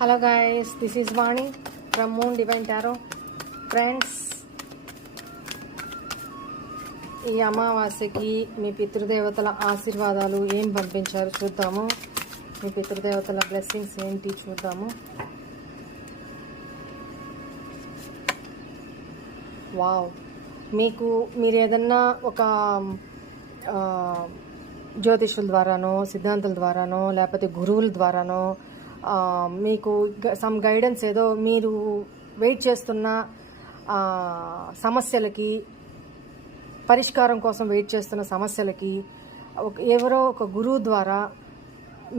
Hello guys, this is Vani from moon divine tarot. Friends, ఈ అమావాస్యకి మీ పితృదేవతల ఆశీర్వాదాలు ఏం పంపించారు చూద్దాము. మీ పితృదేవతల బ్లెస్సింగ్స్ ఏంటి చూద్దాము. వావ్, మీరు ఏదన్నా ఒక జ్యోతిషుల ద్వారానో, సిద్ధాంతుల ద్వారానో, లేకపోతే గురువుల ద్వారానో మీకు సమ్ గైడెన్స్ ఏదో మీరు వెయిట్ చేస్తున్న సమస్యలకి, పరిష్కారం కోసం వెయిట్ చేస్తున్న సమస్యలకి ఎవరో ఒక గురువు ద్వారా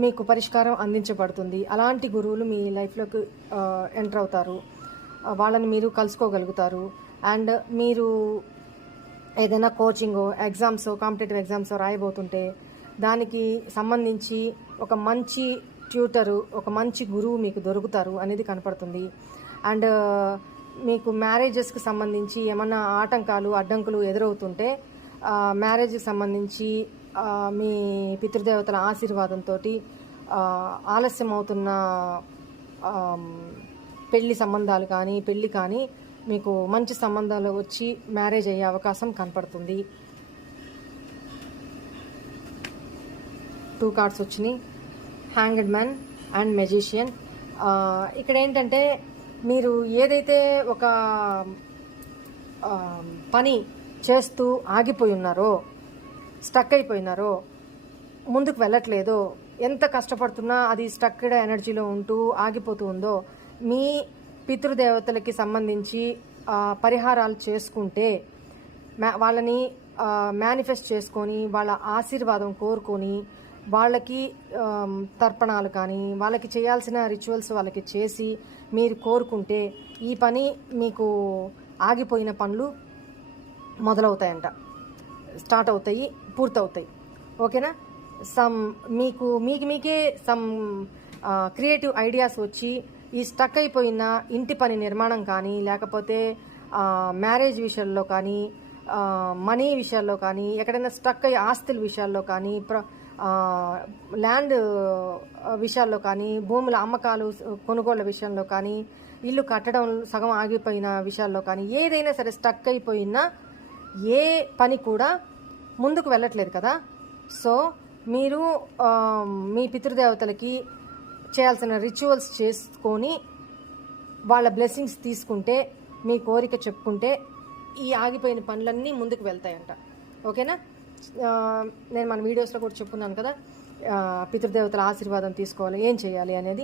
మీకు పరిష్కారం అందించబడుతుంది. అలాంటి గురువులు మీ లైఫ్లోకి ఎంటర్ అవుతారు. వాళ్ళని మీరు కలుసుకోగలుగుతారు. అండ్ మీరు ఏదైనా కోచింగ్, ఎగ్జామ్స్, కాంపిటేటివ్ ఎగ్జామ్స్ రాయబోతుంటే దానికి సంబంధించి ఒక మంచి ట్యూటరు, ఒక మంచి గురువు మీకు దొరుకుతారు అనేది కనపడుతుంది. అండ్ మీకు మ్యారేజెస్కి సంబంధించి ఏమన్నా ఆటంకాలు, అడ్డంకులు ఎదురవుతుంటే మ్యారేజ్కి సంబంధించి మీ పితృదేవతల ఆశీర్వాదంతో ఆలస్యం అవుతున్న పెళ్లి సంబంధాలు కానీ, పెళ్ళి కానీ మీకు మంచి సంబంధాలు వచ్చి మ్యారేజ్ అయ్యే అవకాశం కనపడుతుంది. 2 కార్డ్స్ వచ్చినాయి, హ్యాంగ్డ్ మ్యాన్ అండ్ మెజిషియన్. ఇక్కడ ఏంటంటే మీరు ఏదైతే ఒక పని చేస్తూ ఆగిపోయి ఉన్నారో, స్టక్ అయిపోయినారో, ముందుకు వెళ్ళట్లేదో, ఎంత కష్టపడుతున్నా అది స్టక్డ్ ఎనర్జీలో ఉంటూ ఆగిపోతూ ఉందో, మీ పితృదేవతలకి సంబంధించి పరిహారాలు చేసుకుంటే, వాళ్ళని మేనిఫెస్ట్ చేసుకొని, వాళ్ళ ఆశీర్వాదం కోరుకొని, వాళ్ళకి తర్పణాలు కానీ, వాళ్ళకి చేయాల్సిన రిచువల్స్ వాళ్ళకి చేసి మీరు కోరుకుంటే ఈ పని మీకు ఆగిపోయిన పనులు మొదలవుతాయంట, స్టార్ట్ అవుతాయి, పూర్తవుతాయి. ఓకేనా? మీకే సమ్ క్రియేటివ్ ఐడియాస్ వచ్చి ఈ స్టక్ అయిపోయిన ఇంటి పని నిర్మాణం కానీ, లేకపోతే మ్యారేజ్ విషయాల్లో కానీ, మనీ విషయాల్లో కానీ, ఎక్కడైనా స్టక్ అయ్యే ఆస్తుల విషయాల్లో కానీ, ల్యాండ్ విషయాల్లో కానీ, భూముల అమ్మకాలు, కొనుగోళ్ల విషయంలో కానీ, ఇల్లు కట్టడం సగం ఆగిపోయిన విషయాల్లో కానీ, ఏదైనా సరే స్టక్ అయిపోయిన ఏ పని కూడా ముందుకు వెళ్ళట్లేదు కదా. సో మీరు మీ పితృదేవతలకి చేయాల్సిన రిచువల్స్ చేసుకొని వాళ్ళ బ్లెస్సింగ్స్ తీసుకుంటే, మీ కోరిక చెప్పుకుంటే ఈ ఆగిపోయిన పనులన్నీ ముందుకు వెళ్తాయంట. ఓకేనా? నేను మన వీడియోస్లో కూడా చెప్పుకున్నాను కదా, పితృదేవతల ఆశీర్వాదం తీసుకోవాలి, ఏం చేయాలి అనేది.